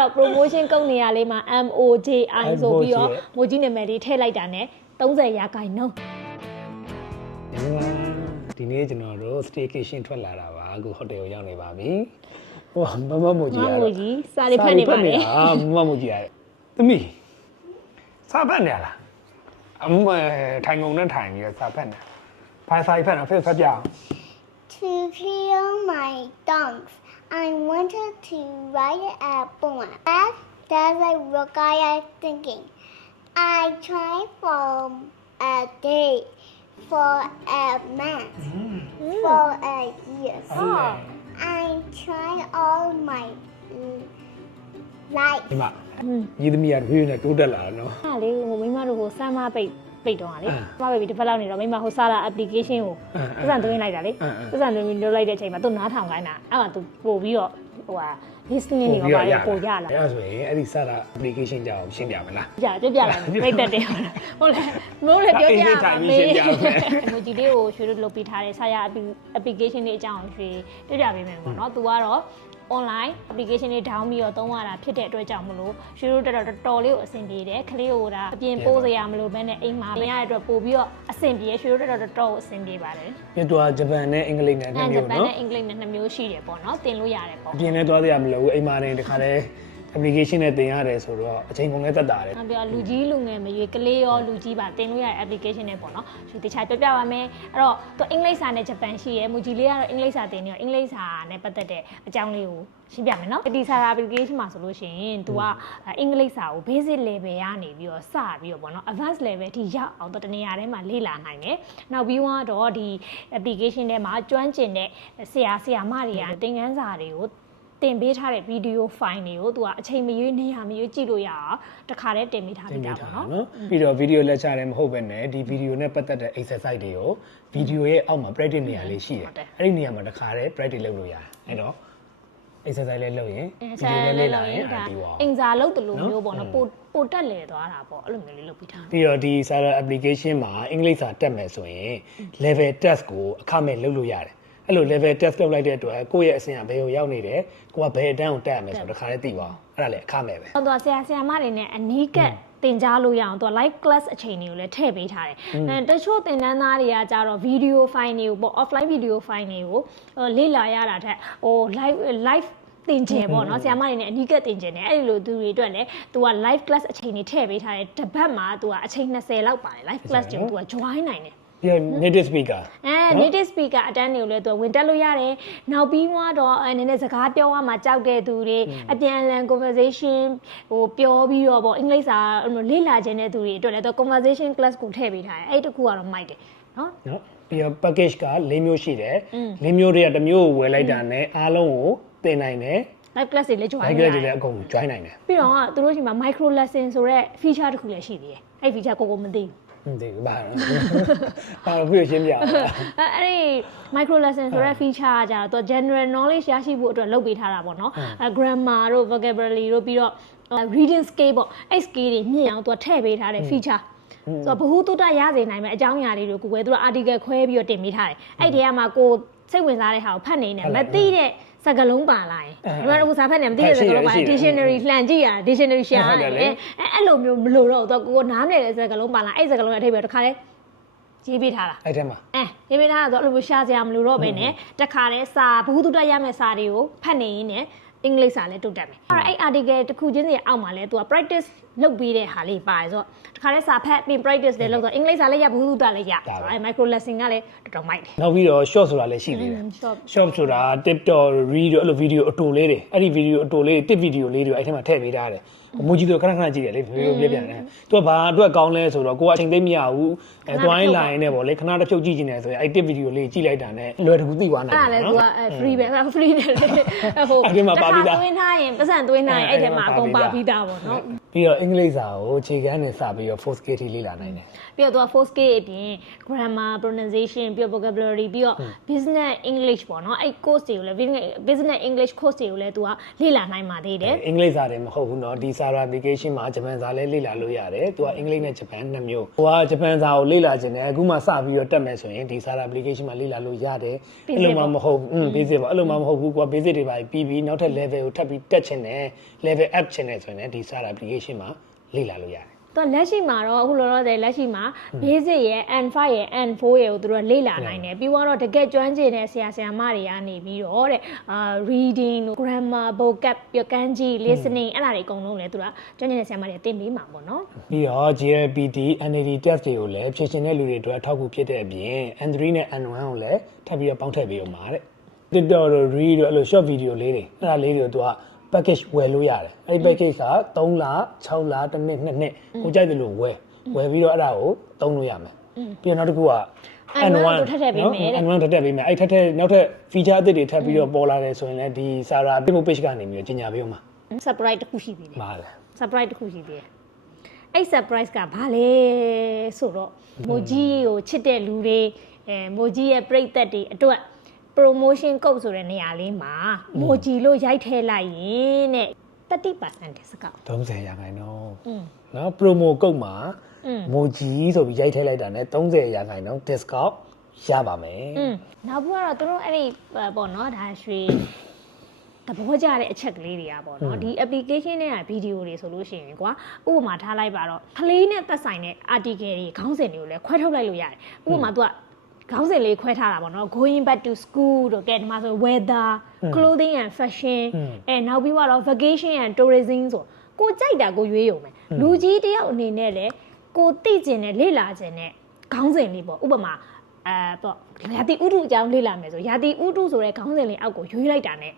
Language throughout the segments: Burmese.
ကတော့ promotion ကုတ်နေရလေးမှာ MOJI ဆိုပြီးတော့မိုကြီးနာမည်လေးထည့်လိုက်တာ ਨੇ 30ရာခိုင်နှုန်းဒီနေ့ကျွန်တော်တို့ staycation ထွက်လာတာပါအခုဟိုတယ်ကိုရောက်နေပါပြီဟိုမမမို့ကြီးမရမိုကြီးစာလေးဖတ်နေပါလေအာမမမို့ကြီးရတယ်သမီးစာဖတ်နေရလားအမထိုင်ကုန်နဲ့ထိုင်ပြီးတော့စာဖတ်နေဘာစာဖတ်နေဖတ်ဖတ်ပြအောင် To clear my tongues, I wanted to write a poem. That, that's like what I was thinking. I tried for a day, for a month, for a year. I tried all my mm, life. ဒီမှာညီသမီးကဖြည်းဖြည်းနဲ့တိုးတက်လာတယ်နော် အဲ့ဒါလေးဟိုမိမတို့ဟိုစမ်းမပိတ် ပိတ်တော့လေအာစမ်းမပိတ်ပြီးတစ်ဖက်လောက်နေတော့မိမဟိုစာလာ application ကိုအာအာပတ်စံသွင်းလိုက်တာလေအာအာပတ်စံသွင်းပြီးလုပ်လိုက်တဲ့အချိန်မှာသူနားထောင်ခိုင်းတာအဲ့မှာသူပို့ပြီးတော့ဟိုဟာ listening တွေပါလေပို့ရလာအဲ့ဒါဆိုရင်အဲ့ဒီစာတာ application ကြောင်ရှင်းပြမလားကြပြပြလာတယ်ပြိတ်တက်တယ်ဟုတ်လားဟုတ်လားမိုးလည်းပြောပြအေးထိုင်ပြီးရှင်းပြမယ်ငွေကြီးလေးကိုရွှေတို့လုပ်ပေးထားတဲ့ဆရာ application လေးအကြောင်းရွှေပြပြပေးမယ်ပေါ့နော်သူကတော့ online application လေး down ပြီးတော့သုံးရတာဖြစ်တဲ့အတွက်ကြောင့်မလို့ရွှေတို့တော်တော်တော်လေးကိုအဆင်ပြေတယ်ခလေးကိုဒါအပြင်ပိုးစရာမလိုဘဲနဲ့အိမ်မှာမရတဲ့အတွက်ပို့ပြီးတော့အဆင်ပြေရွှေတို့တော်တော်တော်အဆင်ပြေပါတယ်ပြတော့ဂျပန်နဲ့အင်္ဂလိပ်နဲ့အဲနှစ်ဂျမျိုးပန်နော်နဲ့အင်္ဂလိပ်နဲ့နှစ်မျိုးရှိတယ်ပေါ့နော်သင်လို့ရတယ်ပေါ့အပြင်နဲ့သွားရမလို့အိမ်မှာနေတခါတည်း application နဲ့တင်ရတယ်ဆိုတော့အချိန်ကုန်လည်းတက်တာတယ်နောက်ပြီးတော့လူကြီးလူငယ်မရွေးကလေးရောလူကြီးပါတင်လို့ရတဲ့ application နဲ့ပေါ့နော်ဒီတခြားပြပြပါမယ်အဲ့တော့သူအင်္ဂလိပ်စာနဲ့ဂျပန်ရှိရယ်မူကြီးလေးကတော့အင်္ဂလိပ်စာတင်နေတော့အင်္ဂလိပ်စာနဲ့ပတ်သက်တဲ့အကြောင်းလေးကိုရှင်းပြမယ်နော်ဒီစာ application မှာဆိုလို့ရှိရင် तू ကအင်္ဂလိပ်စာကို basic level ကနေပြီးတော့စပြီးတော့ပေါ့နော် advanced level အထိရောက်အောင်တော့တနေရာထဲမှာလေ့လာနိုင်တယ်နောက်ပြီးတော့ဒီ application ထဲမှာကျွမ်းကျင်တဲ့ဆရာဆရာမတွေကသင်ခန်းစာတွေကို တင်ပေးထားတဲ့ဗီဒီယိုဖိုင်တွေကိုသူကအချိန်မရွေးနေရမရွေးကြည့်လို့ရအောင်တခါတည်းတင်ပေးထားတင်ပြီးပြတာထားပေါ့တာနော်နော်ပြီးတော့ video lecture လည်းမဟုတ်ပဲနဲ့ဒီ video နဲ့ပတ်သက်တဲ့ exercise တွေကို video ရဲ့အောက်မှာ practice နေရာလေးရှိတယ်အဲ့ဒီနေရာမှာတခါတည်း practice လုပ်လို့ရတယ်အဲ့တော့ exercise လည်းလုပ်ရင်ဆရာ video လည်းလည်းလောက်လေ့ရင်လာဒါရင်ပြီးသွားအင်္ဂါလောက်တလို့နော်မျိုးပေါ့နော်อืมပိုပိုတက်လေသွားတာပေါ့အဲ့လိုမျိုးလေးလုပ်ပြီးထားတယ်ပြီးတော့ဒီ Sara application မှာအင်္ဂလိပ်စာတက်မယ်ဆိုရင် level test ကိုအခမဲ့လုပ်လို့ရတယ် အဲ့လို level test လုပ်လိုက်တဲ့အတွက်ကိုယ့်ရဲ့အဆင့်ကဘယ်ကိုရောက်နေတယ်ကိုကဘယ်အတန်းကိုတက်ရမယ်ဆိုတော့တခါတည်းသိပါအောင်အဲ့ဒါလည်းအခမဲ့ပဲတော့သူကဆရာဆရာမတွေနဲ့အနီးကပ်တင်ကြားလို့ရအောင်သူက live class အချိန်တွေကိုလည်းထည့်ပေးထားတယ်။အဲတချို့သင်တန်းသားတွေကကြတော့ video file တွေကိုပေါ့ offline video file တွေကိုဟိုလေ့လာရတာထက်ဟို live live တင်ကျင်ပေါ့နော်ဆရာမတွေနဲ့အနီးကပ်တင်ကျင်တယ်အဲ့ဒီလိုသူတွေအတွက်လည်းသူက live class အချိန်တွေထည့်ပေးထားတယ်တစ်ပတ်မှာသူကအချိန်20လောက်ပါတယ် live class တွေကိုသူက join နိုင်တယ် ပြီးတော့ native speaker အဲ native speaker အတန်းတွေကိုလည်းသူကဝင်တက်လို့ရတယ်။နောက်ပြီးမှတော့အဲနည်းနည်းစကားပြောရမှာကြောက်တဲ့သူတွေအပြန်အလှန် conversation ဟိုပြောပြီးတော့ပေါ့အင်္ဂလိပ်စာလေ့လာခြင်းတဲ့သူတွေအတွက်လည်းသူ conversation class ကိုထည့်ပေးထားတယ်။အဲ့ဒီတစ်ခုကတော့မိုက်တယ်နော်နော်ပြီးတော့ package က၄မျိုးရှိတယ်၄မျိုးတွေကတစ်မျိုးကိုဝယ်လိုက်တာနဲ့အားလုံးကိုသင်နိုင်တယ်။ live class တွေလည်း join ဘိုက်ရကတလေးတွေယ်လည်းအကုန် join နိုင်တယ်ပြီးတော့ကသူတို့ရှိမှာ micro lesson ဆိုတဲ့ feature တစ်ခုလည်းရှိသေးတယ်။အဲ့ feature ကိုကိုမသိဘူး။ ဟုတ်တယ်ဘာလဲဘာလို့ပြရှင်းပြအောင်အဲအဲ့ဒီ micro lesson ဆိုတဲ့ feature ကကြတော့သူ general knowledge ရရှိဖို့အတွက်လုပ်ပေးထားတာပေါ့နော်အဲ grammar တို့ vocabulary တို့ပြီးတော့ reading scale ပေါ့အဲ့ scale တွေမြင့်အောင်သူထည့်ပေးထားတဲ့ feature ဆိုတော့ဘ ഹു တုတရစေနိုင်မဲ့အကြောင်းအရာလေးတွေကိုကိုယ်ကသူက article ခွဲပြီးတော့တင်ပေးထားတယ်အဲ့ဒီထဲမှာကိုစိတ်ဝင်စားတဲ့ဟာကိုဖတ်နေတယ်မသိတဲ့ စကားလုံးပါလာရင်ဒီမှာတော့စာဖတ်နေမသိတဲ့စကားလုံးပါရင် dictionary လှန်ကြည့်ရ dictionary ရှာရတယ်အဲအဲ့လိုမျိုးမလို့တော့သူကကိုနားမလည်တဲ့စကားလုံးပါလာအဲ့စကားလုံးရဲ့အထိပ္ပယ်တစ်ခါတည်းရေးပေးထားတာအဲ့ထဲမှာအဲဒီမိသားကတော့အဲ့လိုမျိုးရှာစရာမလိုတော့ပဲနဲ့တခါတည်းစာဘ ഹു တုတရမယ့်စာတွေကိုဖတ်နေရင်းနဲ့အင်္ဂလိပ်စာလည်းတုတ်တက်မယ်အဲ့အဲ့ article တစ်ခုချင်းစီအောက်မှာလဲ तू က practice လုပ်ပြီးတဲ့ဟာလေးပါတယ်ဆိုတော့တခါတည်းစာဖတ်ပြီး practice လည်းလုပ်တော့အင်္ဂလိပ်စာလည်းရဘ ഹു တုတလည်းရဆိုတော့အဲ့ micro lesson ကလည်းတော်တော်မိုက်တယ်နောက်ပြီးတော့ short ဆိုတာလည်းရှိသေးတယ် short short ဆိုတာ TikTok read တို့အဲ့လို video အတူလေးတွေအဲ့ဒီ video အတူလေးတွေ tip video လေးတွေအဲ့ထဲမှာထည့်ပေးထားတယ်အမူကြီးတို့ခဏခဏကြည့်တယ်လေ video ပြပြန်တယ်သူကဘာအတွက်ကောင်းလဲဆိုတော့ကိုကအချိန်သိမ့်မရဘူးအဲတွိုင်း line နဲ့ပေါ့လေခဏတစ်ဖြုတ်ကြည့်နေတယ်ဆိုရင်အဲ့ tip video လေးကြည့်လိုက်တာနဲ့လွယ်တကူသိသွားနိုင်အဲ့ဒါလည်း तू ကအဲ free ပဲ free တယ်လေဟိုအဲ့ဒီမှာပါပြီးသားသွင်းထားရင်ပတ်စံသွင်းထားရင်အဲ့ထဲမှာအကုန်ပါပြီးသားပေါ့နော်ပြီးတော့အင်္လိပ်စာကိုခြေကမ်းနဲ့စပြီးတော့ 4K ထိလေ့လာနိုင်တယ် ပြီးတော့သူက 4K အပြင် grammar pronunciation ပြီးတော့ vocabulary ပြီးတော့ business english ပေါ့နော်အဲ့ course တွေကိုလည်း business- business english course တွေကိုလည်းသူကလေ့လာနိုင်ပါသေးတယ် အင်္ဂလိပ်စာတွေမဟုတ်ဘူးเนาะဒီ Sara application မှာဂျပန်စာလည်းလေ့လာလို့ရတယ်သူကအင်္ဂလိပ်နဲ့ဂျပန်နှစ်မျိုးဟိုကဂျပန်စာကိုလေ့လာခြင်းနဲ့အခုမှစပြီးတော့တက်မယ်ဆိုရင်ဒီ Sara application မှာလေ့လာလို့ရတယ်အဲ့လိုမှမဟုတ်ဘူးอืม basic ပါအဲ့လိုမှမဟုတ်ဘူးကွာ basic တွေပါပြီးပြီးနောက်ထပ် level ကိုထပ်ပြီးတက်ချင်တယ် level up ချင်တယ်ဆိုရင်လည်းဒီ SARA application မှာ လေ့လာလို့ရတယ်တော့လက်ရှိမှာတော့အခုလောလောဆယ်လက်ရှိမှာ basic ရယ် N5 ရယ် N4 ရယ်ကိုသူတို့ကလေ့လာနိုင်တယ်ပြီးတော့တကယ်ကျွမ်းကျင်တဲ့ဆရာဆရာမတွေကနေပြီးတော့တဲ့အာ reading တို့ grammar vocab ပြကန်းကြီး listening အဲ့ဒါတွေအကုန်လုံးလည်းသူကကျွမ်းကျင်တဲ့ဆရာမတွေတင်ပေးမှာပေါ့နော်ပြီးတော့ GLPT NAD test တွေကိုလည်းဖြည့်ရှင်တဲ့လူတွေအတွက်အထောက်အကူဖြစ်တဲ့အပြင် N3 နဲ့ N1 ကိုလည်းထပ်ပြီးတော့ပေါင်းထည့်ပေးအောင်ပါတဲ့ TikTok တို့ Reel တို့အဲ့လို short video လေးတွေအဲ့ဒါလေးတွေကိုသူက package ဝယ်လို့ရတယ်အဲ့ဒီ package က3လ6လတစ်နှစ်နှစ်နှစ်ကိုကြိုက်တယ်လို့ဝယ်ဝယ်ပြီးတော့အဲ့ဒါကိုသုံးလို့ရမယ်ပြီးတော့နောက်တစ်ခုက N1 ကိုထပ်ထည့်ပေးမယ်တဲ့ N1 ထပ်ထည့်ပေးမယ်အဲ့ထပ်ထည့်နောက်ထပ် feature အသစ်တွေထပ်ပြီးတော့ပေါ်လာတယ်ဆိုရင်လည်းဒီ Sara Facebook page ကနေပြီးတော့ကြီးညာပေးအောင်ပါ surprise တစ်ခုရှိသေးတယ်မှားတယ် surprise တစ်ခုရှိသေးတယ်အဲ့ surprise ကဘာလဲဆိုတော့မိုကြီးကိုချစ်တဲ့လူတွေအဲမိုကြီးရဲ့ပြိသက်တွေအတွက် promotion code ဆိုတဲ့နေရာလေးမှာမိုကြီးလို့ရိုက်ထည့်လိုက်ရင်တဲ့30% discount 30ရာခိုင်နှုန်း อืม နော် promo code မှာ อืม မိုဂျီဆိုပြီးရိုက်ထည့်လိုက်တာနဲ့30ရာခိုင်နှုန်း discount ရပါမယ် อืมနောက်ပြီးတော့သူတို့အဲ့ဒီပေါ့နော်ဒါရွှေသဘောကျတဲ့အချက်ကလေးတွေကပေါ့နော်ဒီ application နဲ့ကဗီဒီယိုတွေဆိုလို့ရှိရင်ကွာဥပမာထားလိုက်ပါတော့ကလေးနဲ့သက်ဆိုင်တဲ့ article တွေခေါင်းစဉ်တွေကိုလည်းခွဲထုတ်လိုက်လို့ရတယ်ဥပမာ तू က ခေါင်းစဉ်လေးခွဲထားတာပေါ့နော် going back to school တို့ကဲဒီမှာဆို weather clothing and fashion အဲနောက်ပြီးတော့ vacation and tourism ဆိုကိုကြိုက်တာကိုရွေးရုံပဲလူကြီးတယောက်အနေနဲ့လည်းကိုသိကျင်တဲ့လေ့လာကျင်တဲ့ခေါင်းစဉ်လေးပေါ့ဥပမာအဲပေါ့ရာသီဥတုအကြောင်းလေ့လာမယ်ဆိုရာသီဥတုဆိုတဲ့ခေါင်းစဉ်လေးအောက်ကိုရွေးလိုက်တာ ਨੇ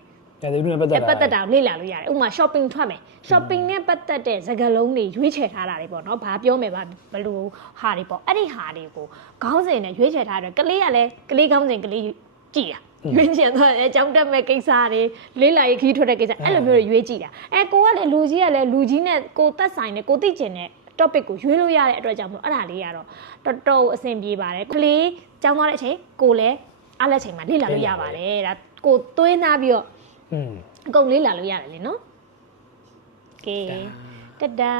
ဒါတွေနဲ့ပတ်သက်အဲတာပတ်သက်တာကိုလေ့လာလို့ရတယ်ဥပမာ shopping ထွက်မယ် shopping နဲ့ပတ်သက်တဲ့စကားလုံးတွေရွေးချယ်ထားတာတွေပေါ့နော်ဘာပြောမယ်ဘာဘယ်လိုဟာတွေပေါ့အဲ့ဒီဟာတွေကိုခေါင်းစဉ်နဲ့ရွေးချယ်ထားတယ်ကလေးကလည်းကလေးခေါင်းစဉ်ကလေးကြည်တာရွေးချယ်သွားတယ်အကြောင်းတက်မဲ့ကိစ္စတွေလေးလာရေးခီးထွက်တဲ့ကိစ္စအဲ့လိုမျိုးတွေရွေးကြည့်တာအဲကိုကလည်းလူကြီးကလည်းလူကြီးနဲ့ကိုသက်ဆိုင်တဲ့ကိုသိကျင်တဲ့ topic ကိုရွေးလို့ရတဲ့အတွက်ကြောင့်မလို့အဲ့ဒါလေးကတော့တော်တော်အဆင်ပြေပါတယ်ကလေးကျောင်းသွားတဲ့အချိန်ကိုလည်းအားလက်ချိန်မှာလေ့လာလို့ရပါတယ်ဒါကိုသွေးနာပြီးတော့ อืมအကုန်လေးလာလို့ရတယ်လေနော်ကဲတဒါ